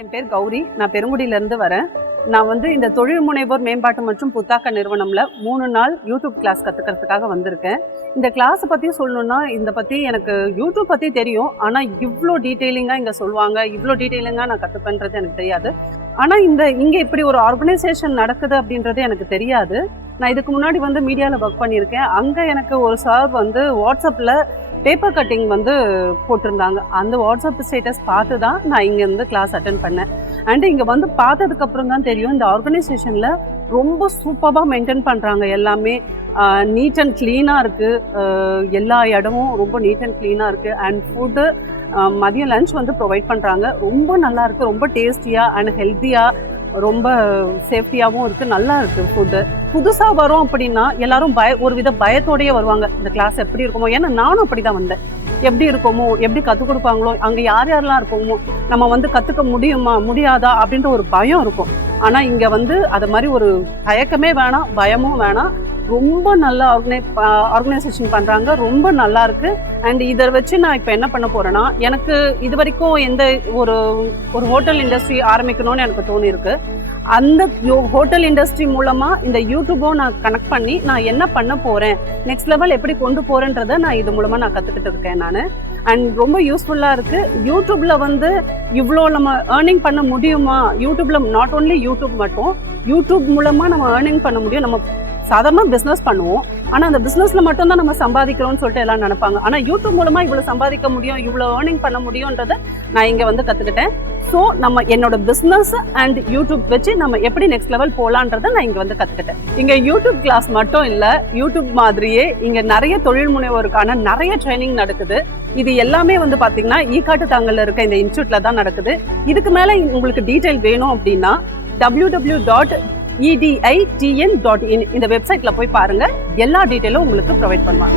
என் பேர் கௌரி. நான் பெருங்குடியிலேருந்து வரேன். நான் இந்த தொழில் முனைவோர் மேம்பாட்டு மற்றும் புத்தாக்க நிறுவனம்ல 3 நாள் யூடியூப் கிளாஸ் கற்றுக்கிறதுக்காக வந்திருக்கேன். இந்த கிளாஸை பற்றி சொல்லணுன்னா, இந்த பற்றி எனக்கு யூடியூப் பற்றி தெரியும். ஆனால் இவ்வளோ டீட்டெயிலிங்காக இங்கே சொல்லுவாங்க, இவ்வளோ டீட்டெயிலிங்காக நான் கற்றுப்பேன்றது எனக்கு தெரியாது. ஆனால் இங்கே இப்படி ஒரு ஆர்கனைசேஷன் நடக்குது அப்படின்றது எனக்கு தெரியாது. நான் இதுக்கு முன்னாடி மீடியாவில் ஒர்க் பண்ணியிருக்கேன். அங்கே எனக்கு ஒரு சார் வாட்ஸ்அப்பில் பேப்பர் கட்டிங் போட்டிருந்தாங்க. அந்த வாட்ஸ்அப் ஸ்டேட்டஸ் பார்த்து தான் நான் இங்கே கிளாஸ் அட்டென்ட் பண்ணேன். அண்டு இங்கே பார்த்ததுக்கப்புறம் தான் தெரியும், இந்த ஆர்கனைசேஷனில் ரொம்ப சூப்பராக மெயின்டைன் பண்ணுறாங்க. எல்லாமே நீட் அண்ட் க்ளீனாக இருக்குது. எல்லா இடமும் ரொம்ப நீட் அண்ட் க்ளீனாக இருக்குது. அண்ட் ஃபுட்டு மதியம் லன்ச் ப்ரொவைட் பண்ணுறாங்க. ரொம்ப நல்லா இருக்குது, ரொம்ப டேஸ்டியாக அண்ட் ஹெல்த்தியாக, ரொம்ப சேஃப்டியாகவும் இருக்குது, நல்லா இருக்குது ஃபுட்டு. புதுசாக வரோம் அப்படின்னா எல்லாரும் ஒரு வித பயத்தோடையே வருவாங்க. இந்த கிளாஸ் எப்படி இருக்குமோ, ஏன்னா நானும் அப்படி தான் வந்தேன். எப்படி இருக்குமோ, எப்படி கற்றுக் கொடுப்பாங்களோ, அங்கே யார் யாரெல்லாம் இருக்கோமோ, நம்ம கற்றுக்க முடியுமா முடியாதா அப்படின்ற ஒரு பயம் இருக்கும். ஆனால் இங்கே அது மாதிரி ஒரு தயக்கமே வேணாம், பயமும் வேணாம். ரொம்ப நல்லா ஆர்கனைசேஷன் பண்ணுறாங்க, ரொம்ப நல்லா இருக்குது. அண்ட் இதை வச்சு நான் இப்போ என்ன பண்ண போகிறேன்னா, எனக்கு இது வரைக்கும் எந்த ஒரு ஹோட்டல் இண்டஸ்ட்ரி ஆரம்பிக்கணும்னு எனக்கு தோணியிருக்கு. அந்த ஹோட்டல் இண்டஸ்ட்ரி மூலமாக இந்த யூடியூபும் நான் கனெக்ட் பண்ணி நான் என்ன பண்ண போகிறேன், நெக்ஸ்ட் லெவல் எப்படி கொண்டு போகிறேன்றதை நான் இது மூலமாக நான் கற்றுக்கிட்டு இருக்கேன் நான். அண்ட் ரொம்ப யூஸ்ஃபுல்லாக இருக்குது. யூடியூப்பில் இவ்வளோ நம்ம ஏர்னிங் பண்ண முடியுமா? யூடியூப்பில் நாட் ஓன்லி யூடியூப் மட்டும், யூடியூப் மூலமாக நம்ம ஏர்னிங் பண்ண முடியும். நம்ம சாதாரணமாக பிஸ்னஸ் பண்ணுவோம், ஆனால் அந்த பிஸ்னஸில் மட்டும்தான் நம்ம சம்பாதிக்கிறோம்னு சொல்லிட்டு எல்லாம் நினைப்பாங்க. ஆனால் யூடியூப் மூலமாக இவ்வளோ சம்பாதிக்க முடியும், இவ்வளோ ஏர்னிங் பண்ண முடியுன்றதை நான் இங்கே கற்றுக்கிட்டேன். ஸோ நம்ம என்னோட பிஸ்னஸ் அண்ட் யூடியூப் வச்சு நம்ம எப்படி நெக்ஸ்ட் லெவல் போகலான்றதை நான் இங்கே கற்றுக்கிட்டேன். இங்கே யூடியூப் கிளாஸ் மட்டும் இல்லை, யூடியூப் மாதிரியே இங்கே நிறைய தொழில் முனைவோருக்கான நிறைய ட்ரைனிங் நடக்குது. இது எல்லாமே பார்த்தீங்கன்னா ஈக்காட்டு தாங்கல்ல இருக்க இந்த இன்ஸ்டியூட்டில் தான் நடக்குது. இதுக்கு மேலே உங்களுக்கு டீட்டெயில் வேணும் அப்படின்னா www.editn.in இந்த வெப்சைட்டில் போய் பாருங்கள். எல்லா டீட்டெயிலும் உங்களுக்கு ப்ரொவைட் பண்ணுவாங்க.